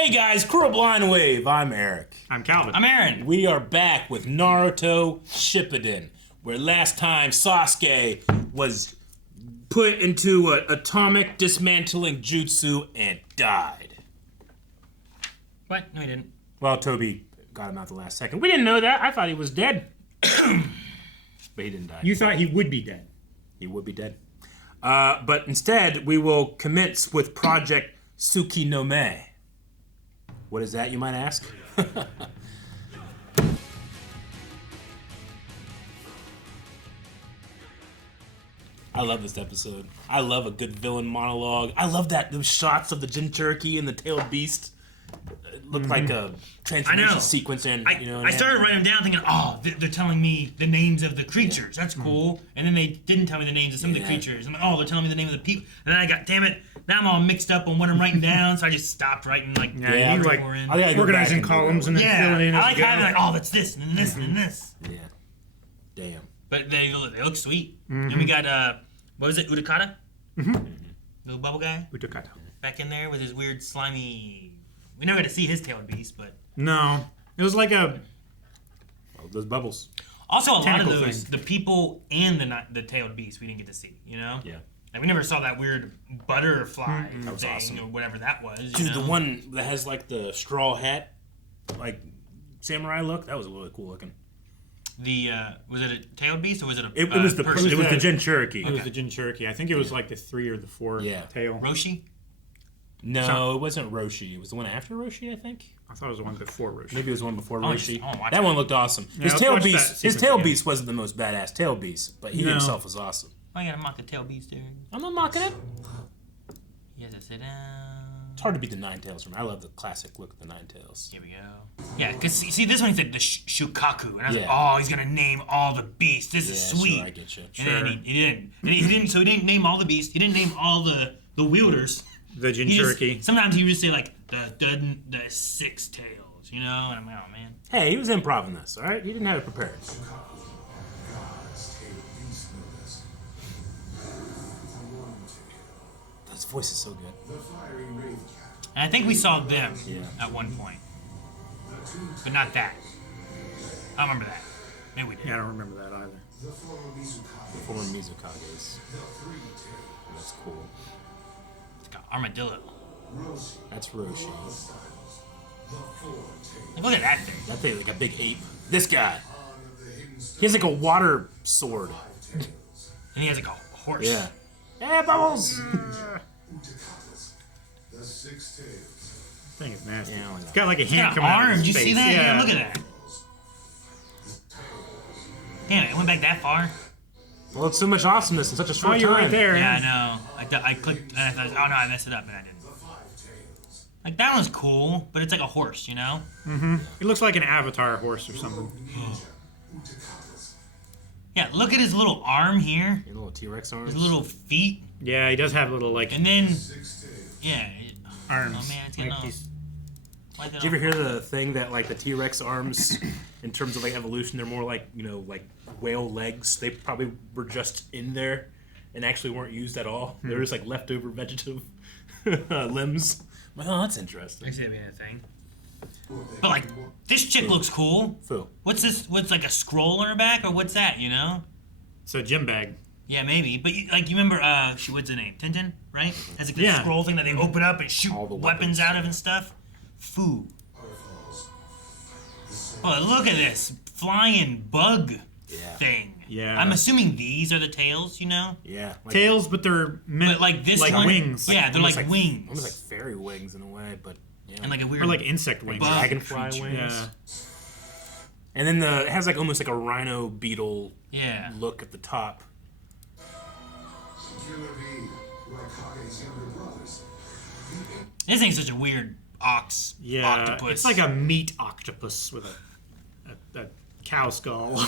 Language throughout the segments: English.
Hey guys, Crew of Blind Wave. I'm Eric. I'm Calvin. I'm Aaron. We are back with Naruto Shippuden, where last time Sasuke was put into an atomic dismantling jutsu and died. What? No, he didn't. Well, Toby got him out the last second. We didn't know that. I thought he was dead. But he didn't die. You thought he would be dead. He would be dead. But instead, we will commence with Project Tsuki no Me. What is that, you might ask? I love this episode. I love a good villain monologue. I love those shots of the Jinchuriki and the tailed beast. It looked like a transformation sequence. And I started writing them down thinking, oh, they're telling me the names of the creatures. That's cool. And then they didn't tell me the names of some of the creatures. I'm like, oh, they're telling me the name of the people. And then I got, damn it, now I'm all mixed up on what I'm writing down. So I just stopped writing you like organizing columns and then filling in. I like having like, oh, that's this and then this and then this. Yeah. Damn. But they look sweet. And we got what was it, Utakata? Little bubble guy. Utakata. Back in there with his weird slimy. We never got to see his tailed beast, but no, it was like a those bubbles. Also, a lot of those the people and the tailed beast we didn't get to see. You know? Yeah. Like we never saw that weird butterfly That was thing awesome. or whatever that was. Dude, the one that has like the straw hat, like samurai look, that was really cool looking. The was it a tailed beast or was it a It was the person? it was the Jinchuriki. It was the Jinchuriki. I think it was like the 3 or the 4 tail. Roshi? No, it wasn't Roshi. It was the one after Roshi, I think. I thought it was the one before Roshi. Maybe it was the one before Roshi. watch That it. one looked awesome. Yeah, His tail beast wasn't the most badass tail beast, but he himself was awesome. I gotta mock the tailed beast, dude. I'm not mocking it. He has to sit down. It's hard to beat the Nine Tails from. I love the classic look of the Nine Tails. Here we go. Yeah, because see this one he said the Shukaku, and I was like, Yeah. oh, he's gonna name all the beasts. This is sweet. Sure, I get you. And then he didn't. And he didn't. So he didn't name all the beasts. He didn't name all the wielders. The Jinchuriki. Sometimes he would just say like the 6 tails, you know. And I'm like, oh man. Hey, he was improv this, all right? He didn't have it prepared. His voice is so good. And I think we saw them at one point, but not that. I don't remember that. Maybe we did. Yeah, I don't remember that either. The former Mizukages. That's cool. It's got armadillo. That's Roshi. Like, look at that thing. That thing like a big ape. This guy. He has like a water sword. And he has like a horse. Yeah. Hey, Bubbles! This thing is nasty. Yeah, it's got like a It's hand got an coming out arm. of Did his you face. see that? Yeah. Look at that. Damn it, it went back that far. Well, it's so much awesomeness in such a short time. You're right there. Yeah, I know. I clicked and I thought, oh no, I messed it up and I didn't. Like that one's cool, but it's like a horse, you know? It looks like an avatar horse or something. Yeah, look at his little arm here. Your little T-Rex arms. His little feet. Yeah, he does have little like And then, yeah. arms. Oh man, it's getting Like all... these- Did you ever hear the thing that like the T-Rex arms, in terms of like evolution, they're more like like whale legs. They probably were just in there, and actually weren't used at all. They were just like leftover vegetative limbs. Well, that's interesting. I see that being a thing. But like, this chick looks cool. Fu. What's this? What's like a scroll on her back, or what's that? You know? It's a gym bag. Yeah, maybe. But you remember? What's her name? Tintin, right? Has like this Yeah. scroll thing that they open up and shoot All the weapons weapons. out of and stuff. Fu. Oh, look at this flying bug thing. Yeah. I'm assuming these are the tails. You know? Yeah. Like, Tails, but they're meant But like this like one, wings. Yeah, they're almost like wings. Almost like fairy wings in a way, but yeah. And like a weird Or like insect wings. bug dragonfly creature. wings. Yeah. And then it has like almost like a rhino beetle Yeah. look at the top. This thing's such a weird octopus. It's like a meat octopus with a cow skull.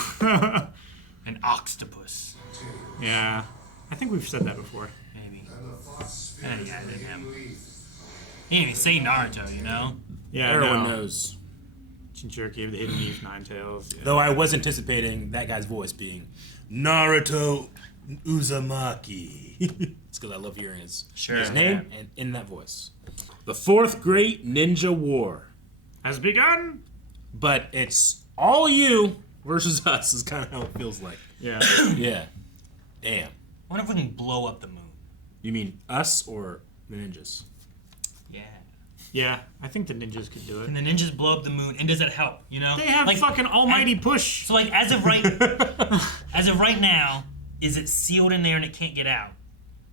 An octopus, Yeah. I think we've said that before. maybe. And yeah, it didn't have. He didn't even say Naruto, you know? Yeah, Everyone no. knows. Jinchuriki of the Hidden Leaf, Nine Tails. Yeah. Though I was anticipating that guy's voice being Naruto Uzumaki. It's because I love hearing his name and in that voice. The fourth great ninja war has begun. But it's all you versus us is kind of how it feels like. Yeah. Yeah. Damn. I wonder if we can blow up the moon. You mean us or the ninjas? Yeah. Yeah, I think the ninjas could do it. Can the ninjas blow up the moon? And does that help? You know, They have fucking almighty push. So like as of right now, is it sealed in there and it can't get out?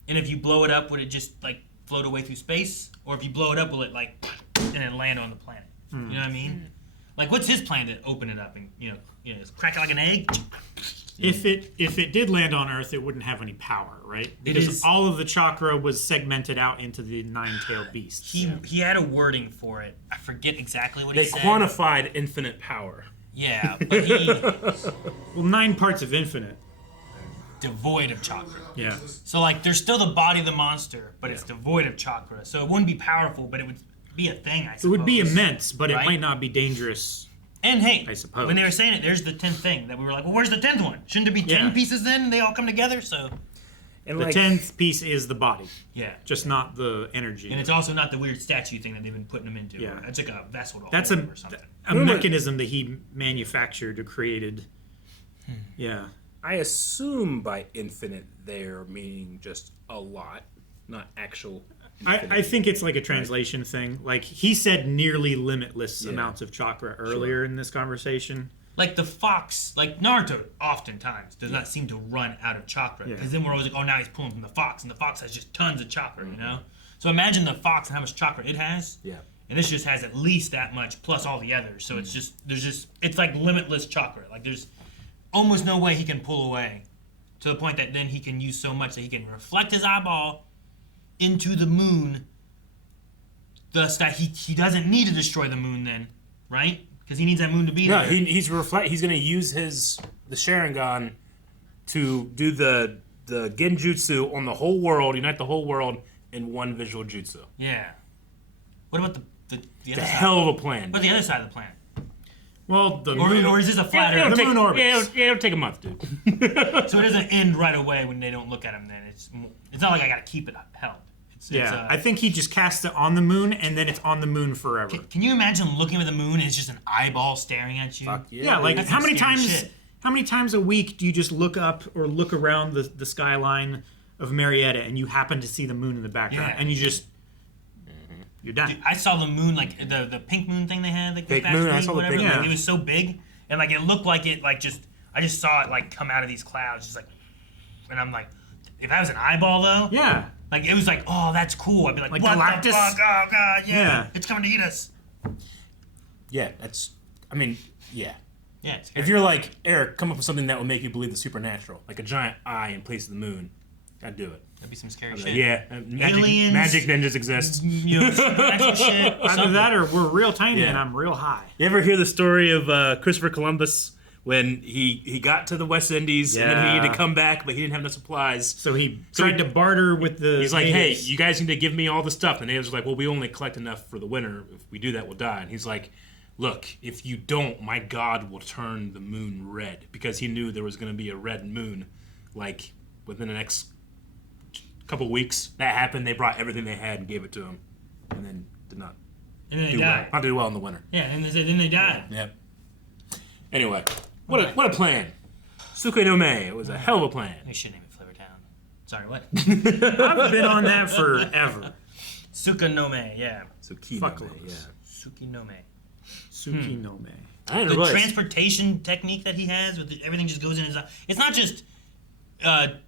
And if you blow it up, would it just like float away through space? Or if you blow it up, will it like and then land on the planet? You know what I mean? Like, what's his plan to open it up and crack it like an egg? If it did land on Earth, it wouldn't have any power, right? Because all of the chakra was segmented out into the nine-tailed beasts. He had a wording for it. I forget exactly what They he said. quantified infinite power. Yeah, but he Well, 9 parts of infinite. devoid of chakra. Yeah. So like, there's still the body of the monster, but it's devoid of chakra. So it wouldn't be powerful, but it would be a thing. I suppose. It would be immense, but Right? it might not be dangerous. And hey, I suppose. when they were saying it, there's the 10th thing that we were like, well, where's the 10th one? Shouldn't there be 10 Yeah. pieces then? And they all come together. So And The 10th piece is the body, yeah. just not the energy. And it's also not the weird statue thing that they've been putting them into. Yeah. It's like a vessel to That's hold a them or something. mechanism that he manufactured or created. Yeah. I assume by infinite there meaning just a lot, not actual infinity. I think it's like a translation thing. Like, he said nearly limitless amounts of chakra earlier in this conversation. Like the fox, like Naruto oftentimes does not seem to run out of chakra. Because then we're always like, oh, now he's pulling from the fox. And the fox has just tons of chakra, you know? So imagine the fox and how much chakra it has. Yeah. And this just has at least that much plus all the others. So it's just, it's like limitless chakra. Like there's almost no way he can pull away to the point that then he can use so much that he can reflect his eyeball into the moon. Thus that he doesn't need to destroy the moon then, right? Because he needs that moon to be No, there. he's going to use the Sharingan to do the genjutsu on the whole world, unite the whole world in one visual jutsu. Yeah. What about the other It's a side? hell of a plan. What about the other side of the planet? Well, the Or is this a flat It'll Earth? the take, moon orbits. it'll take a month, dude. So it doesn't end right away when they don't look at him. Then it's not like I gotta keep it held. I think he just casts it on the moon, and then it's on the moon forever. Can you imagine looking at the moon and it's just an eyeball staring at you? Fuck Yeah, like That's how some many scary times? shit. How many times a week do you just look up or look around the skyline of Marietta, and you happen to see the moon in the background, Yeah. and you just you're done. Dude, I saw the moon, like the pink moon thing they had, like this Pink past moon, I week, saw the whatever. pink Like, moon. it was so big, and like it looked like it, like I just saw it like come out of these clouds, just like, and I'm like, if that was an eyeball though, Yeah. like it was like, oh, that's cool. I'd be like, Like what Galactus? the fuck? Oh god, Yeah. it's coming to eat us. Yeah, yeah. Yeah, it's If you're like, Eric, come up with something that will make you believe the supernatural, like a giant eye in place of the moon, I'd do it. that'd be some scary I'd be shit. like, yeah, Aliens. magic ninjas exist. You know, supernatural shit. Either something. that, or we're real tiny Yeah. and I'm real high. You ever hear the story of Christopher Columbus when he got to the West Indies and then he needed Yeah. to come back, but he didn't have enough supplies? So he tried to barter with the. He's like, natives. hey, you guys need to give me all the stuff. And the natives were like, well, we only collect enough for the winter. If we do that, we'll die. And he's like, look, if you don't, my God will turn the moon red. Because he knew there was going to be a red moon, like, within the next couple weeks. That happened. They brought everything they had and gave it to him. And then did not And then they do well. died. Not do well in the winter. Yeah, and then they died. Yep. Anyway, what a plan. Tsuki no Me. It was a hell of a plan. We should name it Flavor Town. Sorry, what? I've been on that forever. Suka no Me, yeah. Tsuki Fuck no Me, Columbus. Suki no Me. Suki no me. I didn't The realize. transportation technique that he has, with everything just goes in his eye. It's not just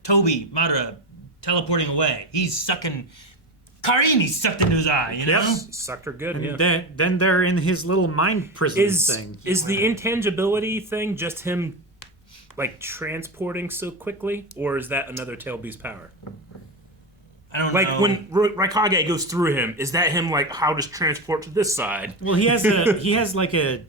Toby, Madara, teleporting away. He's sucking... Karini sucked into his eye, you know? Yes. Sucked her good, And yeah. then they're in his little mind prison thing. Is the intangibility thing just him, like, transporting so quickly? Or is that another Tail Beast power? I don't Like, know. when Hokage goes through him, is that him, like, how does transport to this side? Well, he has like a.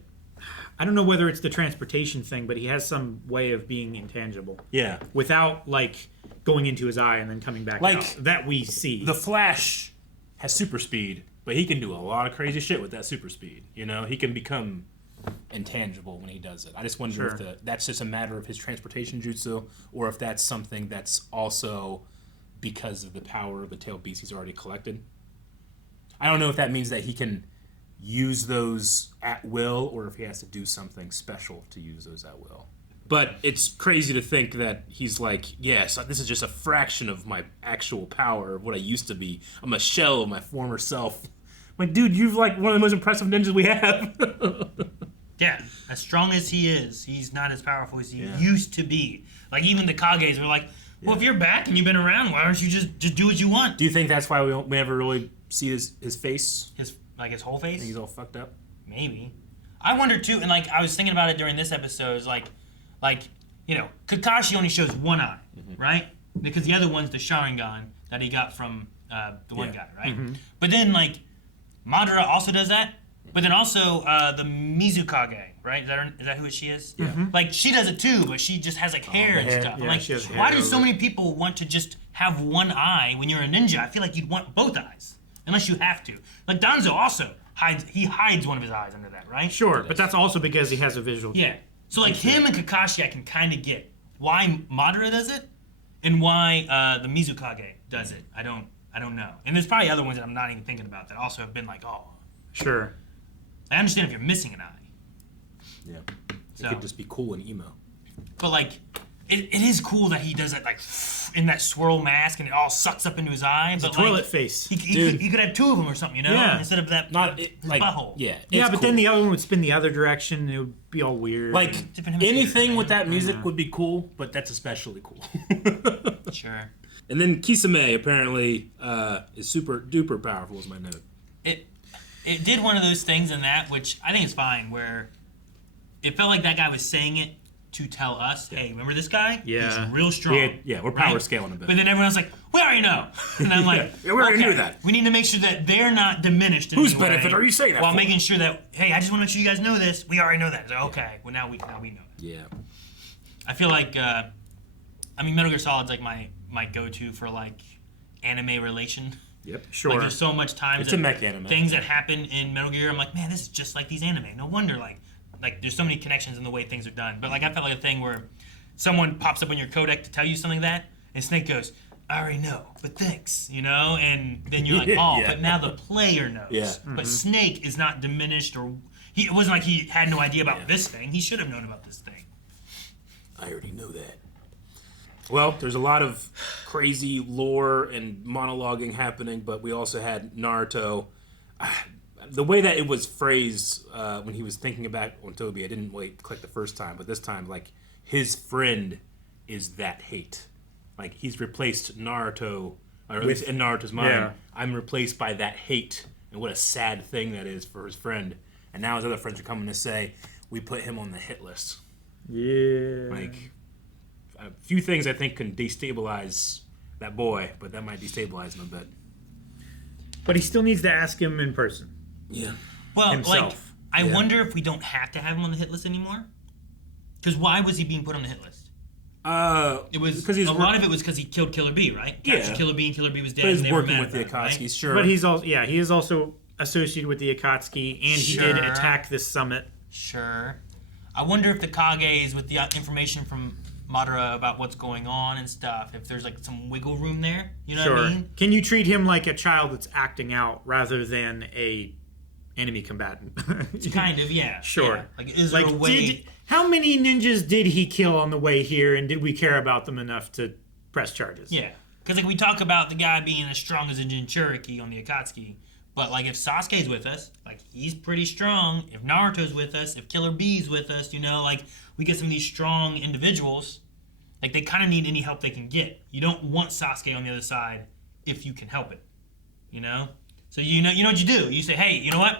I don't know whether it's the transportation thing, but he has some way of being intangible Yeah. without like going into his eye and then coming back Like, out. That we see. The Flash has super speed, but he can do a lot of crazy shit with that super speed. You know, he can become intangible when he does it. I just wonder Sure. if that's just a matter of his transportation jutsu, or if that's something that's also because of the power of the tail beast he's already collected. I don't know if that means that he can use those at will or if he has to do something special to use those at will. But it's crazy to think that he's like, yes, this is just a fraction of my actual power, of what I used to be. I'm a shell of my former self. I'm like, dude, you're like one of the most impressive ninjas we have. Yeah, as strong as he is, he's not as powerful as he used to be. Like, even the Kages were like, well, if you're back and you've been around, why don't you just do what you want? Do you think that's why we never really see his face? His whole face? He's all fucked up? Maybe. I wonder, too, and, like, I was thinking about it during this episode, is like, you know, Kakashi only shows one eye, right? Because the other one's the Sharingan that he got from the one guy, right? But then, like, Madara also does that. But then also the Mizukage, right? Is that who she is? Yeah. Like, she does it too, but she just has like hair and stuff. Yeah, like, she has why hair do so many people want to just have one eye when you're a ninja? I feel like you'd want both eyes, unless you have to. Like Danzo also hides one of his eyes under that, right? Sure, but that's also because he has a visual. Yeah. So like him and Kakashi, I can kind of get why Madara does it, and why the Mizukage does it. I don't know. And there's probably other ones that I'm not even thinking about that also have been like, oh. Sure. I understand if you're missing an eye. Yeah. So. It could just be cool and emo. But, like, it is cool that he does it, like, in that swirl mask and it all sucks up into his eye. It's but a toilet like, face. He could have two of them or something, you know? Yeah. Instead of that butthole. Yeah. Yeah, but cool. then the other one would spin the other direction. It would be all weird. Like, Different hemispheres, anything man. with that music would be cool, but that's especially cool. Sure. And then Kisame apparently is super duper powerful, is my note. It did one of those things in that, which I think is fine, where it felt like that guy was saying it to tell us, hey, remember this guy? Yeah. He's real strong. We're power scaling a bit. But then everyone's like, we already know. And I'm like, we already knew that. We need to make sure that they're not diminished in Whose any way, benefit are you saying that while for? making sure that, hey, I just want to make sure you guys know this. We already know that. It's like, okay, well, now we know that. Yeah. I feel like, Metal Gear Solid's like my go-to for, like, anime relation. Yep. Sure. Like, there's so much time. It's a mech anime. Things that happen in Metal Gear, I'm like, man, this is just like these anime. No wonder, like there's so many connections in the way things are done. But, like, I felt like a thing where someone pops up on your codec to tell you something like that, and Snake goes, I already know, but thanks, you know? And then you're like, oh, Yeah. but now the player knows. Yeah. But Snake is not diminished, or it wasn't like he had no idea about this thing. He should have known about this thing. I already know that. Well, there's a lot of crazy lore and monologuing happening, but we also had Naruto. The way that it was phrased when he was thinking back on Toby, I didn't click the first time, but this time, like, his friend is that hate. Like, he's replaced Naruto, or at least in Naruto's mind, Yeah. I'm replaced by that hate, and what a sad thing that is for his friend. And now his other friends are coming to say, we put him on the hit list. Yeah. Like, a few things I think can destabilize that boy, but that might destabilize him a bit. But he still needs to ask him in person. Yeah. Well, Himself. like, I wonder if we don't have to have him on the hit list anymore. Because why was he being put on the hit list? It was because he's a lot of it was because he killed Killer Bee, right? Captured Killer Bee, and Killer Bee was dead. But he's and they were working mad with the about it, Akatsuki, right? sure. But he's also he is also associated with the Akatsuki, and he did Sure. attack this summit. Sure. I wonder if the Kages, with the information from Madara about what's going on and stuff, if there's like some wiggle room there. You know what I mean? Can you treat him like a child that's acting out rather than a enemy combatant? Kind of, yeah. Sure. Yeah. Like, is there a way? How many ninjas did he kill on the way here, and did we care about them enough to press charges? Yeah. Because like we talk about the guy being as strong as a Jinchuriki on the Akatsuki, but like if Sasuke's with us, like he's pretty strong. If Naruto's with us, if Killer Bee's with us, you know, like we get some of these strong individuals. Like they kind of need any help they can get. You don't want Sasuke on the other side if you can help it, you know. So you know what you do. You say, hey, you know what?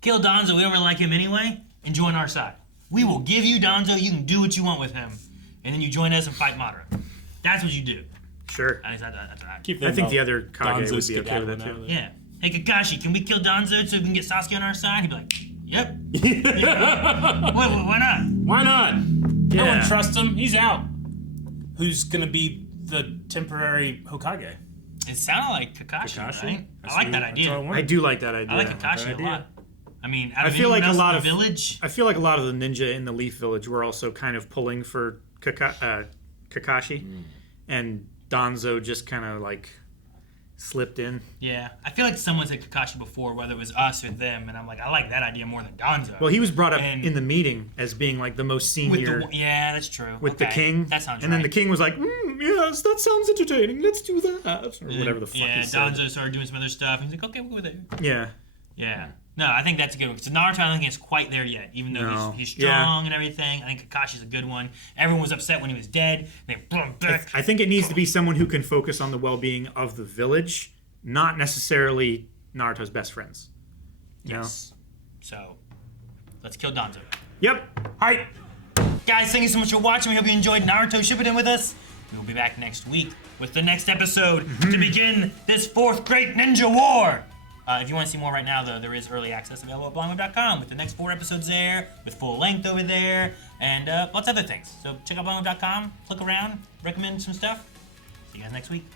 Kill Danzo. We don't really like him anyway, and join our side. We will give you Danzo. You can do what you want with him, and then you join us and fight Madara. That's what you do. Sure. That's I think the other Kage would be okay with that too. yeah. Hey Kakashi, can we kill Danzo so we can get Sasuke on our side? He'd be like, yep. Why not? Why not? No Yeah. one trusts him. He's out. Who's going to be the temporary Hokage? It sounded like Kakashi, right? I like that idea. I do like that idea. I like Kakashi a lot. I mean, out of I feel like anyone a else lot in of the village. I feel like a lot of the ninja in the Leaf Village were also kind of pulling for Kakashi, and Danzo just kind of like slipped in. Yeah, I feel like someone said Kakashi before, whether it was us or them, and I'm like, I like that idea more than Danzo. Well, he was brought up And- in the meeting as being like the most senior yeah, that's true. with the king. That sounds and right. then the king was like, yes, that sounds entertaining. Let's do that. Or whatever the fuck yeah, he said. Danzo started doing some other stuff. He's like, okay, we'll go with it. Yeah. Yeah. No, I think that's a good one. Because Naruto, I don't think is quite there yet. Even though No. he's strong and everything, I think Kakashi's a good one. Everyone was upset when he was dead. They brought him back. I think it needs to be someone who can focus on the well-being of the village, not necessarily Naruto's best friends. You Yes. So, let's kill Danzo. Yep. Hi. Guys, thank you so much for watching. We hope you enjoyed Naruto Shippuden with us. We will be back next week with the next episode to begin this 4th Great Ninja War. If you want to see more right now, though, there is early access available at blindweb.com with the next 4 episodes there, with full length over there, and lots of other things. So check out blindweb.com, click around, recommend some stuff. See you guys next week.